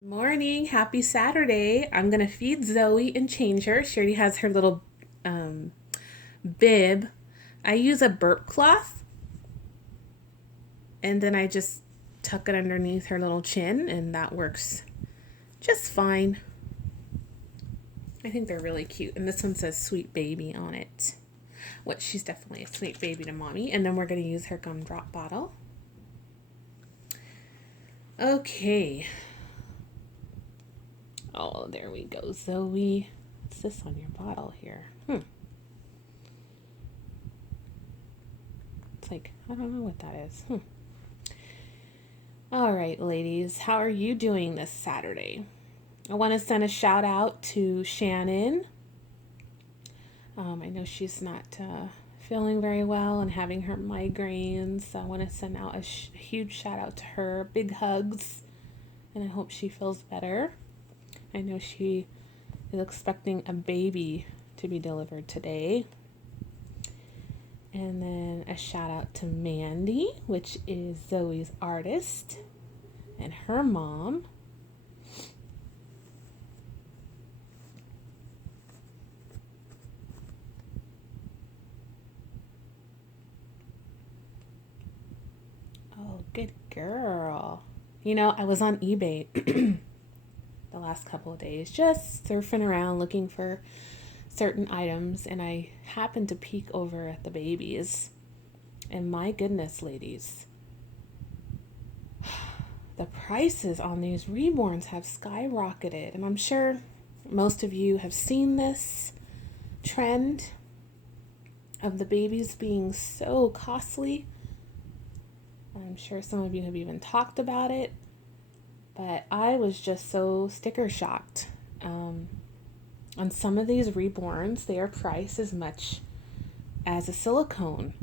Morning, happy Saturday. I'm gonna feed Zoe and change her. She already has her little um, bib. I use a burp cloth and then I just tuck it underneath her little chin, and that works just fine. I think they're really cute. And this one says sweet baby on it. What she's definitely a sweet baby to mommy. And then we're gonna use her gumdrop bottle. Okay. Oh, there we go, Zoe. What's this on your bottle here? It's like, I don't know what that is. All right, ladies, how are you doing this Saturday? I want to send a shout out to Shannon. I know she's not feeling very well and having her migraines, so I want to send out a huge shout out to her. Big hugs, and I hope she feels better. I know she is expecting a baby to be delivered today. And then a shout out to Mandy, which is Zoe's artist, and her mom. Oh, good girl. You know, I was on eBay the last couple of days, just surfing around looking for certain items, and I happened to peek over at the babies. And my goodness, ladies, the prices on these reborns have skyrocketed. And I'm sure most of you have seen this trend of the babies being so costly. I'm sure some of you have even talked about it, but I was just so sticker shocked. On some of these reborns, they are priced as much as a silicone.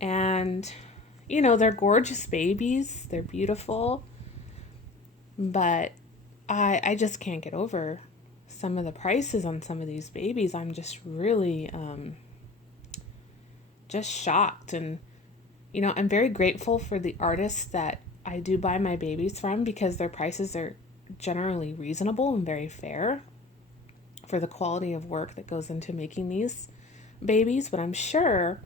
And, you know, they're gorgeous babies, they're beautiful, but I just can't get over some of the prices on some of these babies. I'm just really just shocked. And, you know, I'm very grateful for the artists that I do buy my babies from, because their prices are generally reasonable and very fair for the quality of work that goes into making these babies. But I'm sure,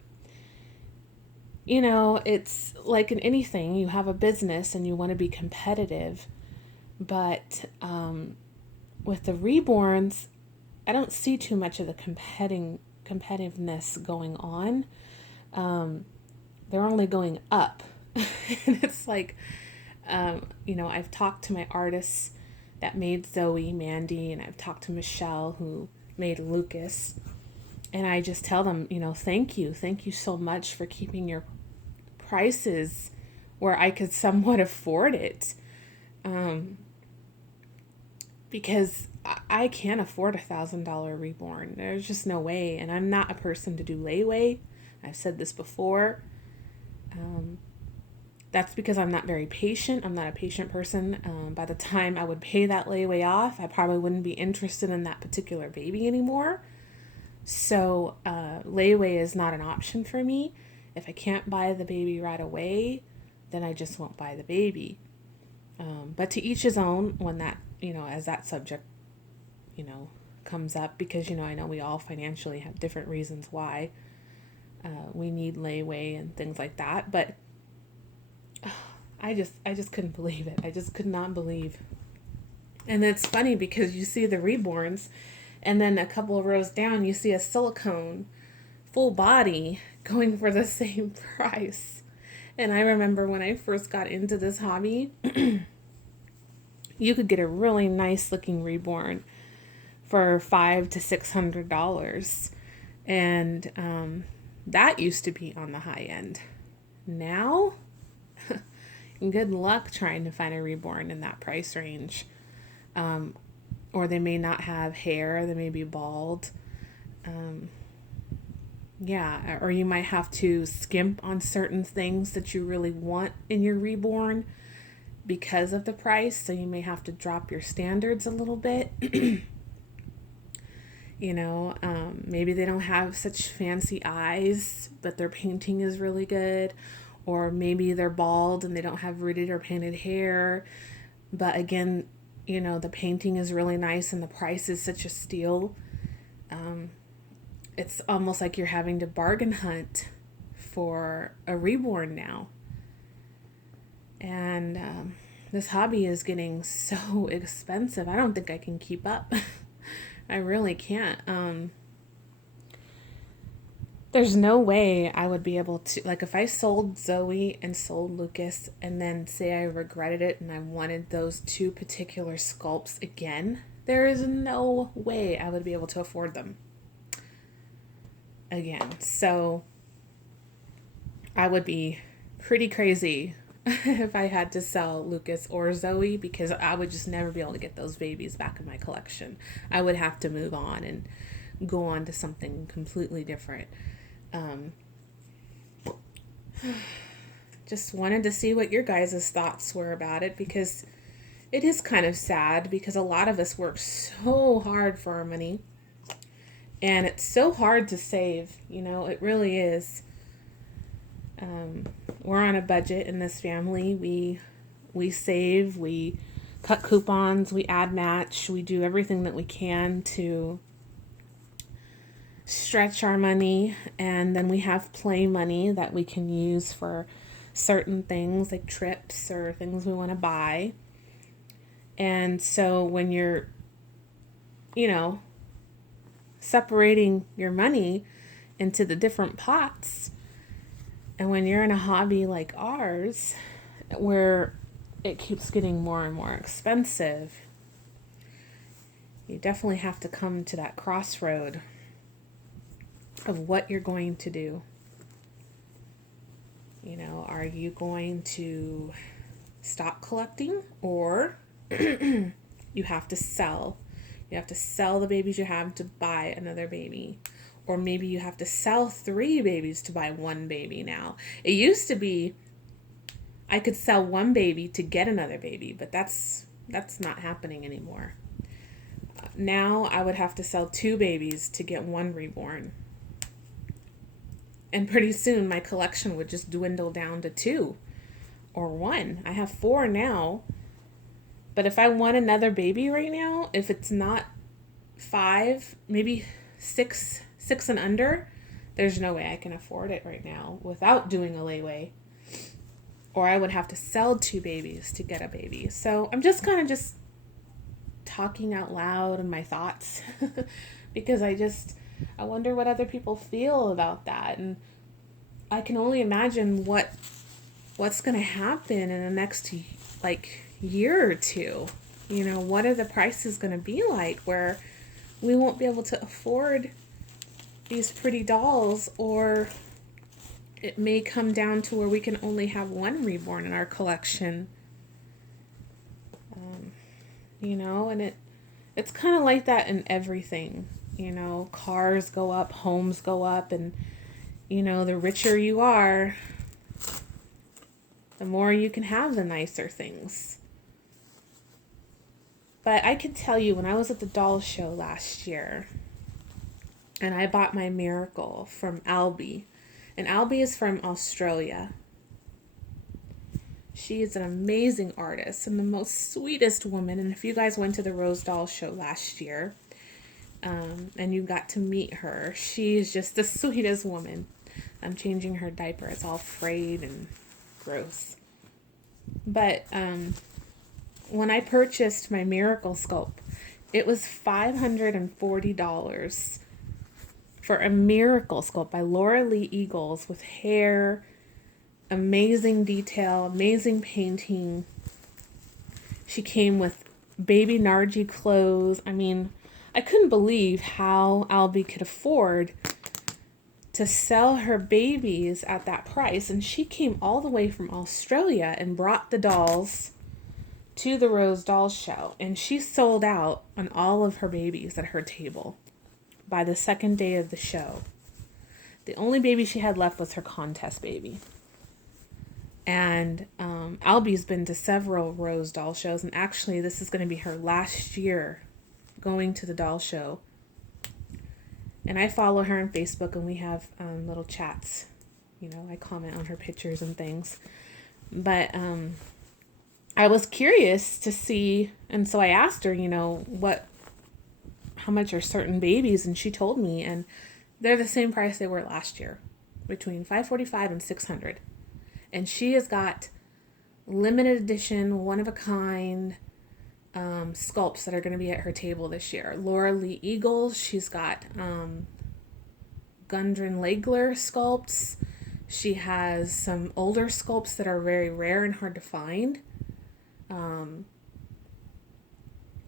you know, it's like in anything, you have a business and you want to be competitive. But with the reborns, I don't see too much of the competitiveness going on. They're only going up. And it's like, you know, I've talked to my artists that made Zoe, Mandy, and I've talked to Michelle, who made Lucas. And I just tell them, you know, thank you. Thank you so much for keeping your prices where I could somewhat afford it. Because I can't afford $1,000 reborn. There's just no way. And I'm not a person to do layaway. I've said this before. That's because I'm not very patient. I'm not a patient person. By the time I would pay that layaway off, I probably wouldn't be interested in that particular baby anymore. So, layaway is not an option for me. If I can't buy the baby right away, then I just won't buy the baby. But to each his own when that, you know, as that subject, you know, comes up, because, you know, I know we all financially have different reasons why we need layaway and things like that. But I just couldn't believe it. I just could not believe. And it's funny because you see the reborns, and then a couple of rows down, you see a silicone full body going for the same price. And I remember when I first got into this hobby, you could get a really nice looking reborn for $500 to $600, and that used to be on the high end. Now, good luck trying to find a reborn in that price range. Or they may not have hair, they may be bald. Yeah, or you might have to skimp on certain things that you really want in your reborn because of the price, so you may have to drop your standards a little bit. You know, maybe they don't have such fancy eyes, but their painting is really good. Or maybe they're bald and they don't have rooted or painted hair. But again, the painting is really nice and the price is such a steal. It's almost like you're having to bargain hunt for a Reborn now. And this hobby is getting so expensive. I don't think I can keep up. I really can't. There's no way I would be able to, like, if I sold Zoey and sold Lucas and then say I regretted it and I wanted those two particular sculpts again, there is no way I would be able to afford them again. So I would be pretty crazy if I had to sell Lucas or Zoey, because I would just never be able to get those babies back in my collection. I would have to move on and go on to something completely different. Just wanted to see what your guys' thoughts were about it, because it is kind of sad, because a lot of us work so hard for our money and it's so hard to save, it really is. We're on a budget in this family. We save, we cut coupons, we add match, we do everything that we can to stretch our money, and then we have play money that we can use for certain things like trips or things we want to buy. And so when you're, separating your money into the different pots, and when you're in a hobby like ours where it keeps getting more and more expensive, you definitely have to come to that crossroad of what you're going to do. Are you going to stop collecting, or you have to sell? You have to sell the babies you have to buy another baby. Or maybe you have to sell 3 babies to buy 1 baby now. It used to be I could sell 1 baby to get another baby, but that's not happening anymore. Now I would have to sell 2 babies to get 1 Reborn. And pretty soon my collection would just dwindle down to 2 or 1. I have 4 now. But if I want another baby right now, if it's not 5, maybe 6 and under, there's no way I can afford it right now without doing a layaway. Or I would have to sell 2 babies to get a baby. So I'm just kind of just talking out loud in my thoughts because I wonder what other people feel about that. And I can only imagine what's going to happen in the next year or two. What are the prices going to be like where we won't be able to afford these pretty dolls, or it may come down to where we can only have 1 Reborn in our collection. And it's kind of like that in everything. Cars go up, homes go up, and the richer you are, the more you can have the nicer things. But I could tell you, when I was at the doll show last year, and I bought my Miracle from Albie, and Albie is from Australia. She is an amazing artist and the most sweetest woman. And if you guys went to the Rose Doll Show last year, and you got to meet her, she is just the sweetest woman. I'm changing her diaper. It's all frayed and gross. But when I purchased my Miracle sculpt, it was $540 for a Miracle sculpt by Laura Lee Eagles with hair, amazing detail, amazing painting. She came with baby Nargi clothes. I mean, I couldn't believe how Albie could afford to sell her babies at that price. And she came all the way from Australia and brought the dolls to the Rose Doll Show. And she sold out on all of her babies at her table by the second day of the show. The only baby she had left was her contest baby. And Albie's been to several Rose Doll shows, and actually this is going to be her last year going to the doll show. And I follow her on Facebook, and we have little chats. I comment on her pictures and things. But I was curious to see, and so I asked her, how much are certain babies, and she told me, and they're the same price they were last year, between 545 and 600. And she has got limited edition, one of a kind sculpts that are going to be at her table this year. Laura Lee Eagles, she's got Gundren Legler sculpts. She has some older sculpts that are very rare and hard to find.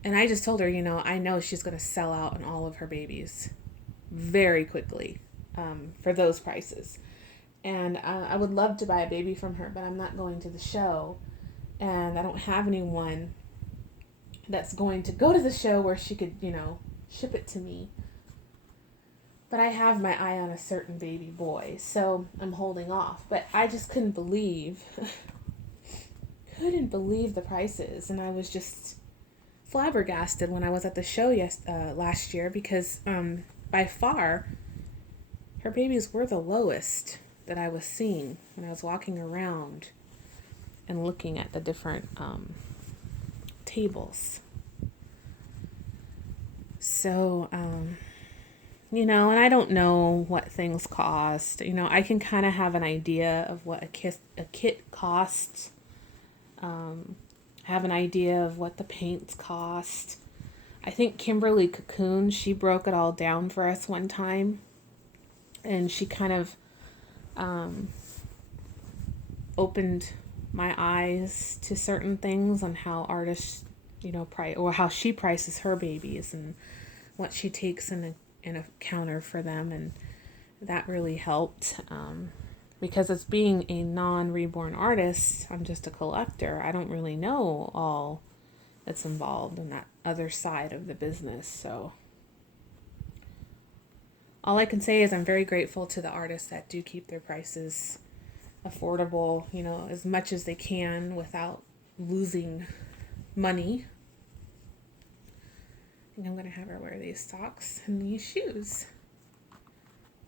And I just told her, I know she's going to sell out on all of her babies very quickly for those prices. And I would love to buy a baby from her, but I'm not going to the show. And I don't have anyone that's going to go to the show where she could, ship it to me. But I have my eye on a certain baby boy, so I'm holding off. But I just couldn't believe the prices. And I was just flabbergasted when I was at the show last year because by far her babies were the lowest that I was seeing when I was walking around and looking at the different tables. So, and I don't know what things cost. I can kind of have an idea of what a kit costs. Have an idea of what the paints cost. I think Kimberly Cocoon, she broke it all down for us one time. And she kind of opened my eyes to certain things on how artists, or how she prices her babies and what she takes in a counter for them. And that really helped. Because as being a non-reborn artist, I'm just a collector. I don't really know all that's involved in that other side of the business. So all I can say is I'm very grateful to the artists that do keep their prices affordable, as much as they can without losing money. I think I'm going to have her wear these socks and these shoes.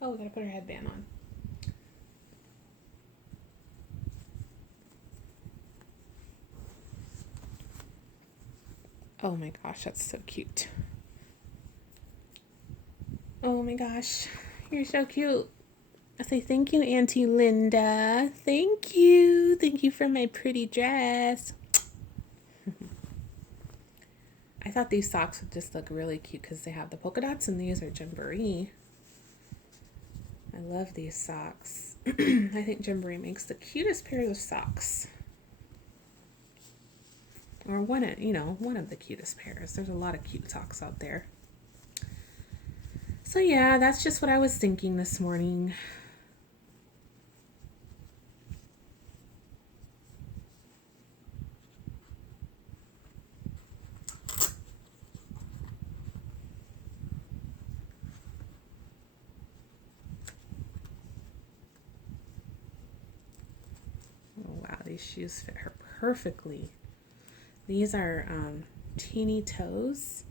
Oh, we got to put her headband on. Oh my gosh, that's so cute. Oh my gosh, you're so cute. I say thank you, Auntie Linda. Thank you. Thank you for my pretty dress. I thought these socks would just look really cute because they have the polka dots and these are jamboree. I love these socks. I think jamboree makes the cutest pairs of socks. Or one of the cutest pairs. There's a lot of cute socks out there. So yeah, that's just what I was thinking this morning. Oh wow, these shoes fit her perfectly. These are teeny toes.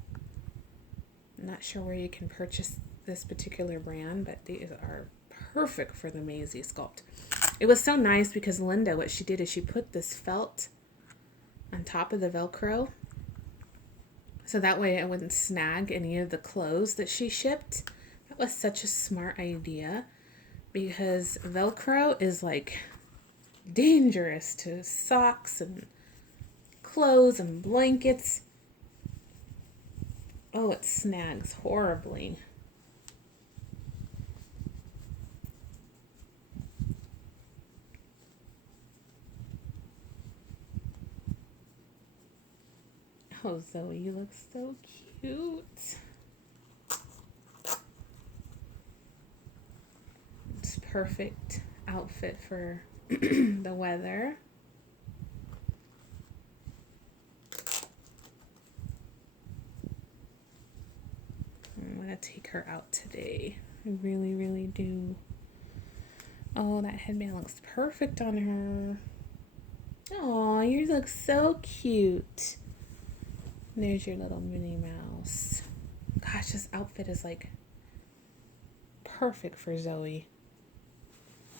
I'm not sure where you can purchase this particular brand, but these are perfect for the Maisie sculpt. It was so nice because Linda, what she did is she put this felt on top of the Velcro, so that way it wouldn't snag any of the clothes that she shipped. That was such a smart idea because Velcro is like dangerous to socks and clothes and blankets. Oh, it snags horribly. Oh, Zoe, you look so cute. It's perfect outfit for the weather. I want to take her out today. I really, really do. Oh, that headband looks perfect on her. Oh, yours looks so cute. There's your little Minnie Mouse. Gosh, this outfit is like perfect for Zoe.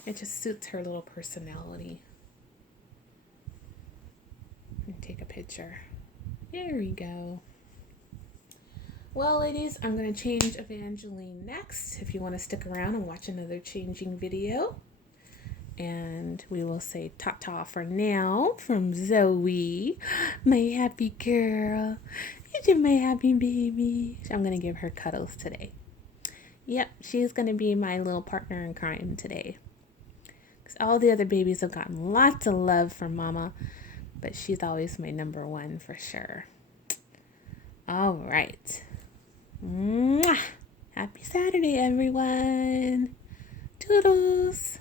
It just suits her little personality. take a picture. There we go. Well, ladies, I'm going to change Evangeline next if you want to stick around and watch another changing video. And we will say ta-ta for now from Zoey, my happy girl. You're my happy baby. I'm going to give her cuddles today. Yep, she's going to be my little partner in crime today. Because all the other babies have gotten lots of love from Mama, but she's always my number one for sure. All right. Mwah! Happy Saturday, everyone. Toodles.